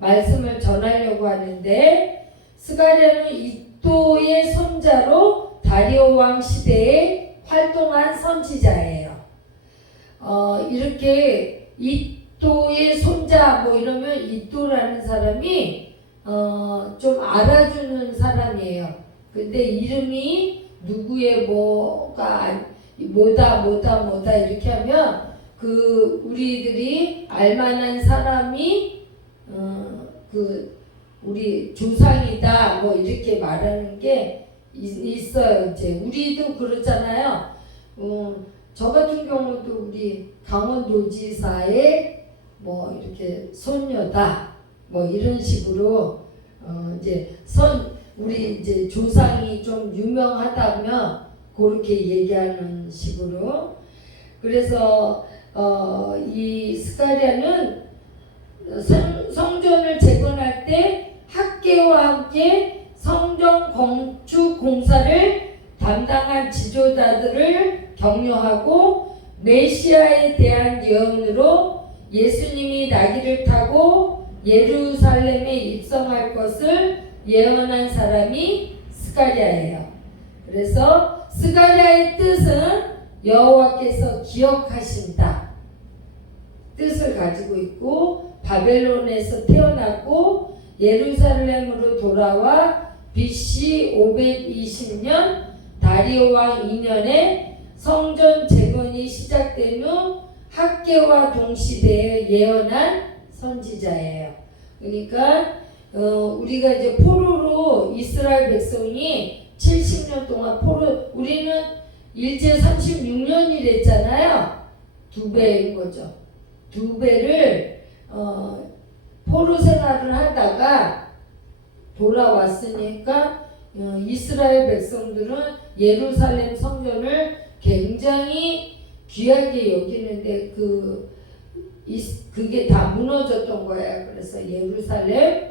말씀을 전하려고 하는데, 스가랴는 이또의 손자로 다리오 왕 시대에 활동한 선지자예요. 이렇게 이또의 손자 뭐 이러면 이또라는 사람이 좀 알아주는 사람이에요. 근데 이름이 누구의 뭐다 이렇게 하면 그 우리들이 알만한 사람이 우리 조상이다 뭐 이렇게 말하는 게 있어요. 이제 우리도 그렇잖아요. 저 같은 경우도 우리 강원도지사의 뭐 이렇게 손녀다 뭐 이런 식으로 이제 우리 이제 조상이 좀 유명하다면 그렇게 얘기하는 식으로. 그래서 이 스가랴는 성전을 재건할 때 학계와 함께 성전 건축 공사를 담당한 지도자들을 격려하고 메시아에 대한 예언으로 예수님이 나귀를 타고 예루살렘에 입성할 것을 예언한 사람이 스가랴예요. 그래서 스가랴의 뜻은 여호와께서 기억하신다 뜻을 가지고 있고, 바벨론에서 태어났고 예루살렘으로 돌아와 BC 520년 다리오 왕 2년에 성전 재건이 시작된 후 학계와 동시대에 예언한 선지자예요. 그러니까 우리가 이제 포로로 이스라엘 백성이 70년 동안 우리는 일제 36년이랬잖아요. 2배인 거죠. 2배를 포로 생활을 하다가 돌아왔으니까 이스라엘 백성들은 예루살렘 성전을 굉장히 귀하게 여기는데 그게 다 무너졌던 거예요. 그래서 예루살렘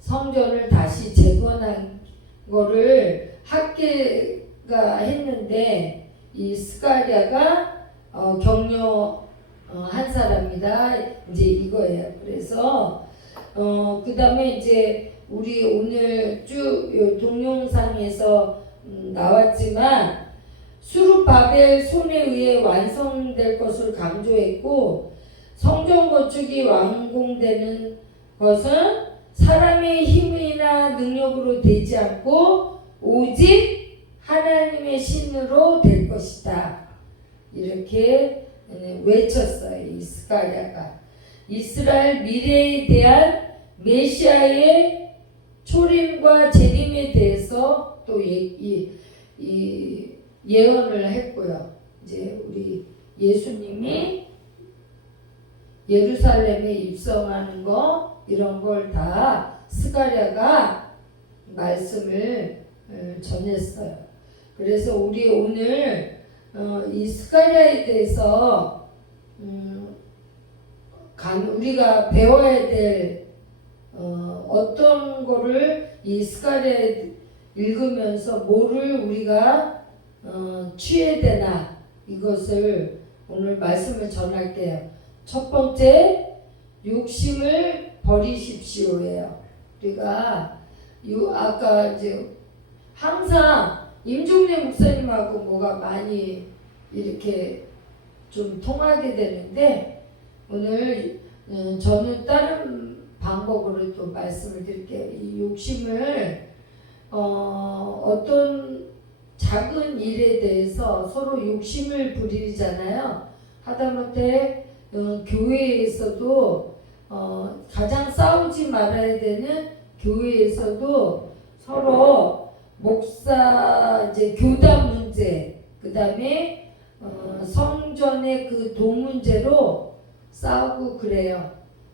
성전을 다시 재건한 거를 학계가 했는데 이 스가랴가 격려한 사람이다 이제 이거예요. 그래서 그 다음에 이제 우리 오늘 쭉 동영상에서 나왔지만 수룹바벨 손에 의해 완성될 것을 강조했고, 성전 건축이 완공되는 것은 사람의 힘이나 능력으로 되지 않고 오직 하나님의 신으로 될 것이다. 이렇게 외쳤어요. 이 스가랴가 이스라엘 미래에 대한 메시아의 초림과 재림에 대해서 또 예언을 했고요. 이제 우리 예수님이 예루살렘에 입성하는 거 이런 걸 다 스가랴가 말씀을 전했어요. 그래서 우리 오늘 이 스가랴에 대해서 우리가 배워야 될 어떤 거를 이 스가랴 읽으면서 뭐를 우리가 취해야 되나 이것을 오늘 말씀을 전할게요. 첫 번째, 욕심을 버리십시오예요. 우리가 아까 이제 항상 임종래 목사님하고 뭐가 많이 이렇게 좀 통하게 되는데, 오늘 저는 다른 방법으로 또 말씀을 드릴게요. 이 욕심을 어떤 작은 일에 대해서 서로 욕심을 부리잖아요. 하다못해 교회에서도 가장 싸우지 말아야 되는 교회에서도 서로 목사 이제 교단 문제, 그 다음에 성전의 그 돈 문제로 싸우고 그래요.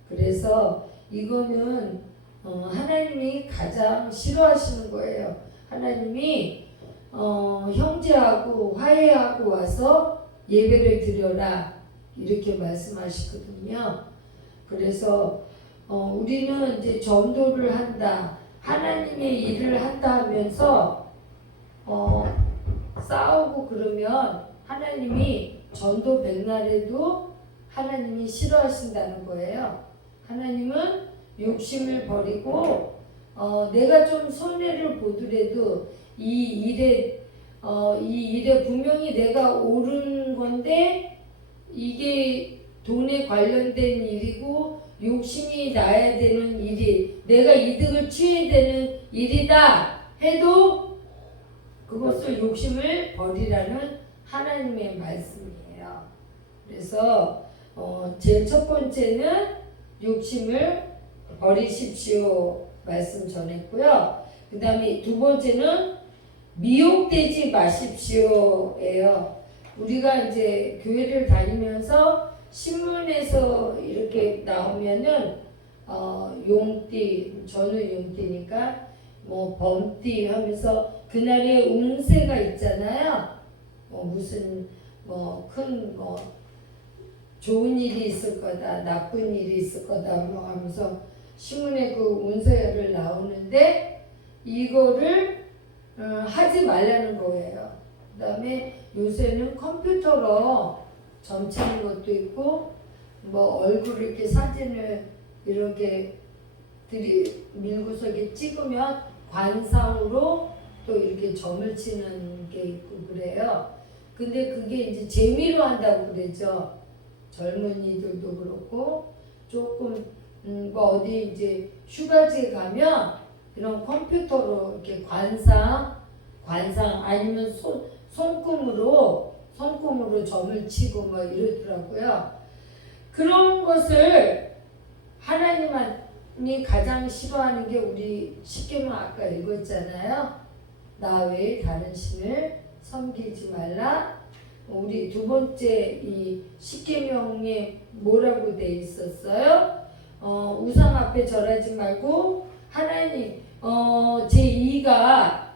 그래서 이거는 하나님이 가장 싫어하시는 거예요. 하나님이 형제하고 화해하고 와서 예배를 드려라 이렇게 말씀하시거든요. 그래서 우리는 이제 전도를 한다, 하나님의 일을 한다 하면서 싸우고 그러면 하나님이 전도 백날에도 하나님이 싫어하신다는 거예요. 하나님은 욕심을 버리고 내가 좀 손해를 보더라도 이 일에 분명히 내가 옳은 건데 이게 돈에 관련된 일이고 욕심이 나야 되는 일이 내가 이득을 취해야 되는 일이다 해도 그것을 욕심을 버리라는 하나님의 말씀이에요. 그래서 제일 첫 번째는 욕심을 버리십시오 말씀 전했고요. 그 다음에 두 번째는 미혹되지 마십시오예요. 우리가 이제 교회를 다니면서 신문에서 이렇게 나오면은 용띠, 저는 용띠니까 뭐 범띠 하면서 그날의 운세가 있잖아요. 무슨 큰 좋은 일이 있을 거다, 나쁜 일이 있을 거다 뭐 하면서 신문에 그 운세를 나오는데 이거를 하지 말라는 거예요. 그 다음에 요새는 컴퓨터로 점치는 것도 있고 뭐 얼굴 이렇게 사진을 이렇게 밀고서 이렇게 찍으면 관상으로 또 이렇게 점을 치는 게 있고 그래요. 근데 그게 이제 재미로 한다고 그러죠. 젊은이들도 그렇고 조금 뭐 어디 이제 휴가지에 가면 이런 컴퓨터로 이렇게 관상 아니면 손금으로 점을 치고 뭐 이러더라고요. 그런 것을 하나님이 가장 싫어하는 게 우리 십계명 아까 읽었잖아요. 나 외에 다른 신을 섬기지 말라. 우리 두 번째 이 십계명에 뭐라고 돼 있었어요? 우상 앞에 절하지 말고 하나님 제2가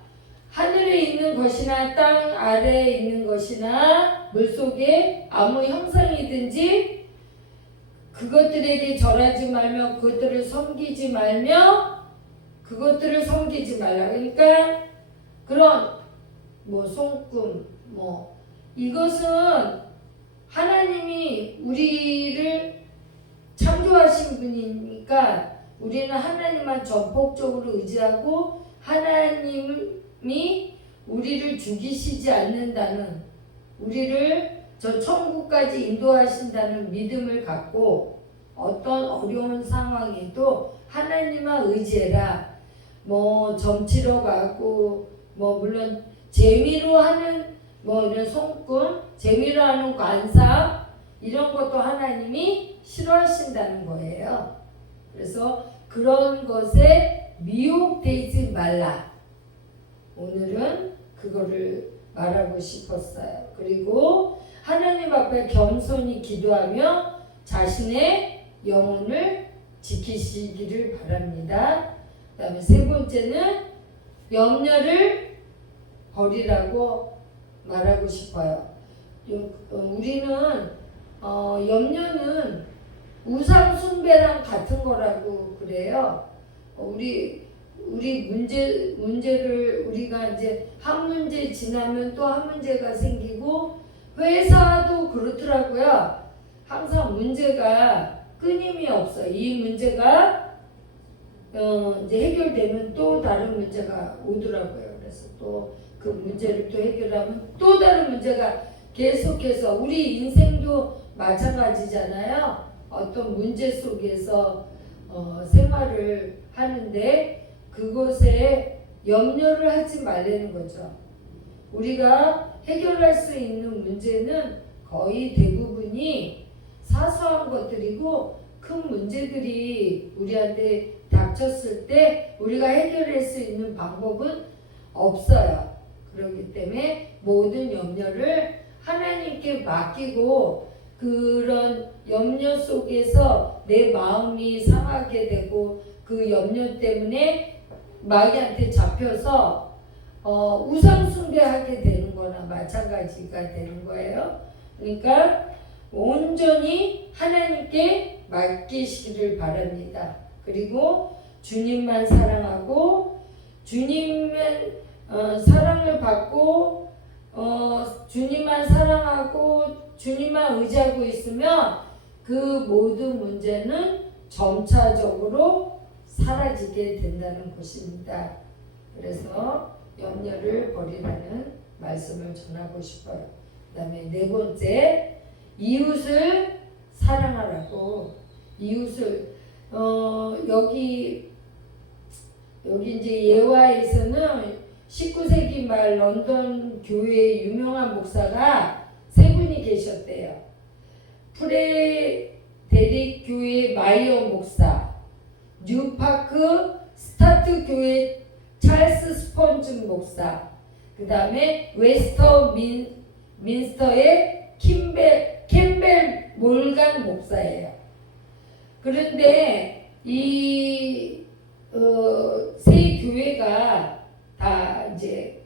하늘에 있는 것이나 땅 아래에 있는 것이나 물속에 아무 형상이든지 그것들에게 절하지 말며 그것들을 섬기지 말라. 그러니까 그런 손금 이것은 하나님이 우리를 창조하신 분이니까 우리는 하나님만 전폭적으로 의지하고 하나님이 우리를 죽이시지 않는다는, 우리를 저 천국까지 인도하신다는 믿음을 갖고 어떤 어려운 상황에도 하나님만 의지해라. 점치러 가고 물론 재미로 하는 이런 손금, 재미로 하는 관상 이런 것도 하나님이 싫어하신다는 거예요. 그래서 그런 것에 미혹되지 말라. 오늘은 그거를 말하고 싶었어요. 그리고 하나님 앞에 겸손히 기도하며 자신의 영혼을 지키시기를 바랍니다. 그 다음에 세 번째는 염려를 버리라고 말하고 싶어요. 우리는 염려는 우상 숭배랑 같은 거라고 그래요. 우리 문제를 우리가 이제 한 문제 지나면 또 한 문제가 생기고 회사도 그렇더라고요. 항상 문제가 끊임이 없어. 이 문제가 이제 해결되면 또 다른 문제가 오더라고요. 그래서 또 그 문제를 또 해결하면 또 다른 문제가 계속해서 우리 인생도 마찬가지잖아요. 어떤 문제 속에서 생활을 하는데 그것에 염려를 하지 말라는 거죠. 우리가 해결할 수 있는 문제는 거의 대부분이 사소한 것들이고 큰 문제들이 우리한테 닥쳤을 때 우리가 해결할 수 있는 방법은 없어요. 그렇기 때문에 모든 염려를 하나님께 맡기고 그런 염려 속에서 내 마음이 상하게 되고 그 염려 때문에 마귀한테 잡혀서 우상 숭배하게 되는 거나 마찬가지가 되는 거예요. 그러니까 온전히 하나님께 맡기시기를 바랍니다. 그리고 주님만 사랑하고 주님만 사랑을 받고 주님만 사랑하고 주님만 의지하고 있으면 그 모든 문제는 점차적으로 사라지게 된다는 것입니다. 그래서 염려를 버리라는 말씀을 전하고 싶어요. 그 다음에 네 번째, 이웃을 사랑하라고. 이웃을 여기 이제 예화에서는 19세기 말 런던 교회의 유명한 목사가 세 분이 계셨대요. 프레데릭 교회 마이어 목사, 뉴파크 스타트 교회 찰스 스펀즈 목사, 그 다음에 웨스터 민스터의 캠벨 몰간 목사예요. 그런데 이 세 교회가 다 이제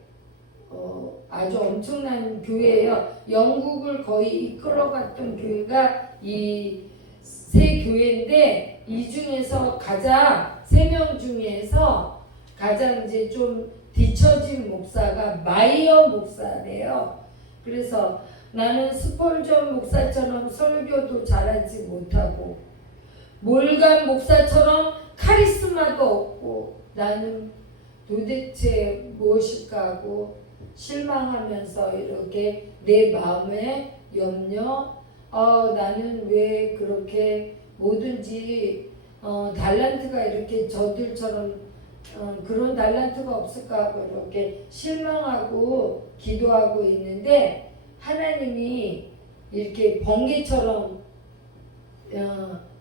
아주 엄청난 교회예요. 영국을 거의 이끌어갔던 교회가 이 세 교회인데, 이 중에서 가장 세 명 중에서 가장 이제 좀 뒤처진 목사가 마이어 목사래요. 그래서 나는 스펄전 목사처럼 설교도 잘하지 못하고 몰간 목사처럼 카리스마도 없고 나는 도대체 무엇일까 하고 실망하면서 이렇게 내 마음에 염려, 나는 왜 그렇게 뭐든지 달란트가 이렇게 저들처럼 그런 달란트가 없을까 하고 이렇게 실망하고 기도하고 있는데, 하나님이 이렇게 번개처럼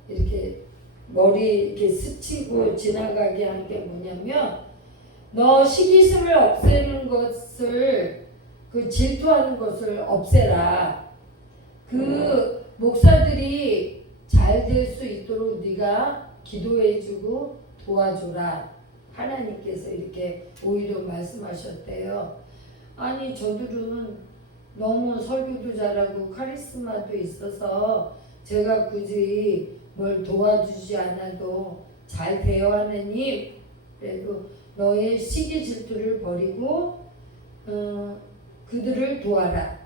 이렇게 머리 이렇게 스치고 지나가게 한 게 뭐냐면, 너 시기심을 없애는 것을, 그 질투하는 것을 없애라. 그 목사들이 잘 될 수 있도록 네가 기도해주고 도와줘라. 하나님께서 이렇게 오히려 말씀하셨대요. 아니 저들은 너무 설교도 잘하고 카리스마도 있어서 제가 굳이 뭘 도와주지 않아도 잘 돼요 하나님. 그래도 너의 시기 질투를 버리고 그들을 도와라.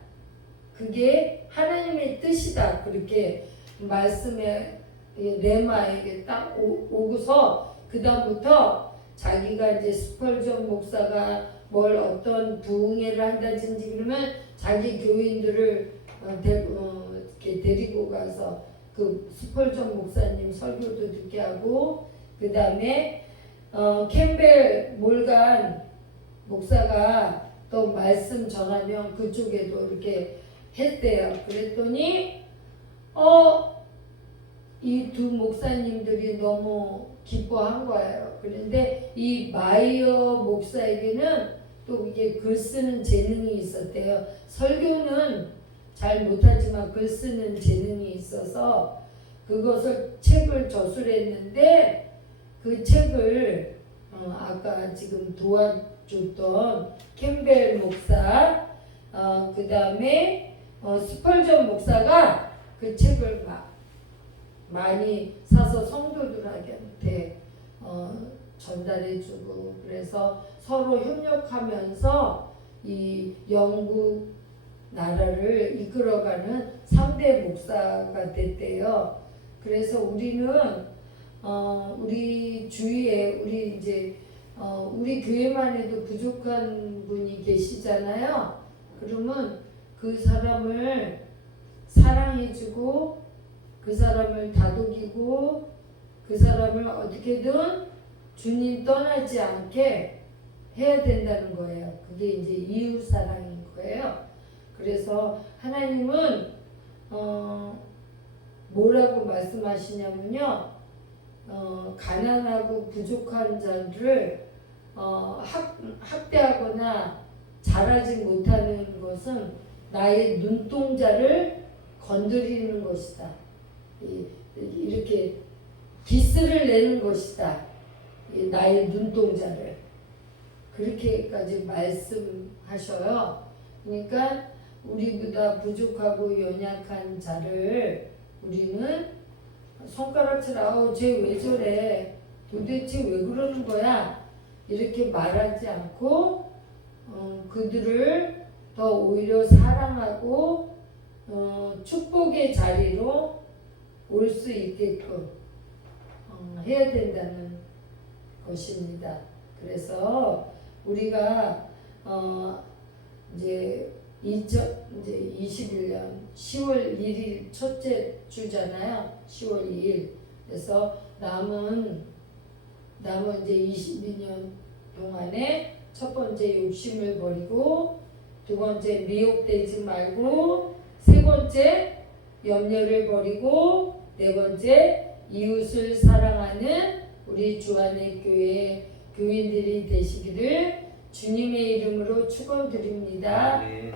그게 하나님의 뜻이다. 그렇게 말씀에 레마에게 딱 오고서 그 다음부터 자기가 이제 스펄전 목사가 뭘 어떤 부흥회를 한다든지 그러면 자기 교인들을 이렇게 데리고 가서 그 스펄전 목사님 설교도 듣게 하고, 그 다음에 캠벨 몰간 목사가 또 말씀 전하면 그쪽에도 이렇게 했대요. 그랬더니 이 두 목사님들이 너무 기뻐한 거예요. 그런데 이 마이어 목사에게는 또 이게 글 쓰는 재능이 있었대요. 설교는 잘 못하지만 글 쓰는 재능이 있어서 그것을 책을 저술했는데, 그 책을 아까 지금 도와줬던 캠벨 목사, 그 다음에 스펄전 목사가 그 책을 많이 사서 성도들한테 전달해주고, 그래서 서로 협력하면서 이 영국 나라를 이끌어가는 3대 목사가 됐대요. 그래서 우리는 우리 주위에 우리 교회만 해도 부족한 분이 계시잖아요. 그러면 그 사람을 사랑해주고 그 사람을 다독이고 그 사람을 어떻게든 주님 떠나지 않게 해야 된다는 거예요. 그게 이제 이웃 사랑인 거예요. 그래서 하나님은 뭐라고 말씀하시냐면요, 가난하고 부족한 자를 학대하거나 잘하지 못하는 것은 나의 눈동자를 건드리는 것이다. 이렇게 기스를 내는 것이다. 나의 눈동자를. 그렇게까지 말씀하셔요. 그러니까 우리보다 부족하고 연약한 자를 우리는 손가락질하고 쟤 왜 저래? 도대체 왜 그러는 거야? 이렇게 말하지 않고 그들을 더 오히려 사랑하고 축복의 자리로 올 수 있게끔 해야 된다는 것입니다. 그래서 우리가 이제 2021년 10월 1일 첫째 주잖아요. 10월 2일. 그래서 남은 이제 22년 동안에 첫 번째 욕심을 버리고, 두 번째 미혹되지 말고, 세 번째 염려를 버리고, 네 번째 이웃을 사랑하는 우리 주안의 교회 교인들이 되시기를 주님의 이름으로 축원드립니다. 네.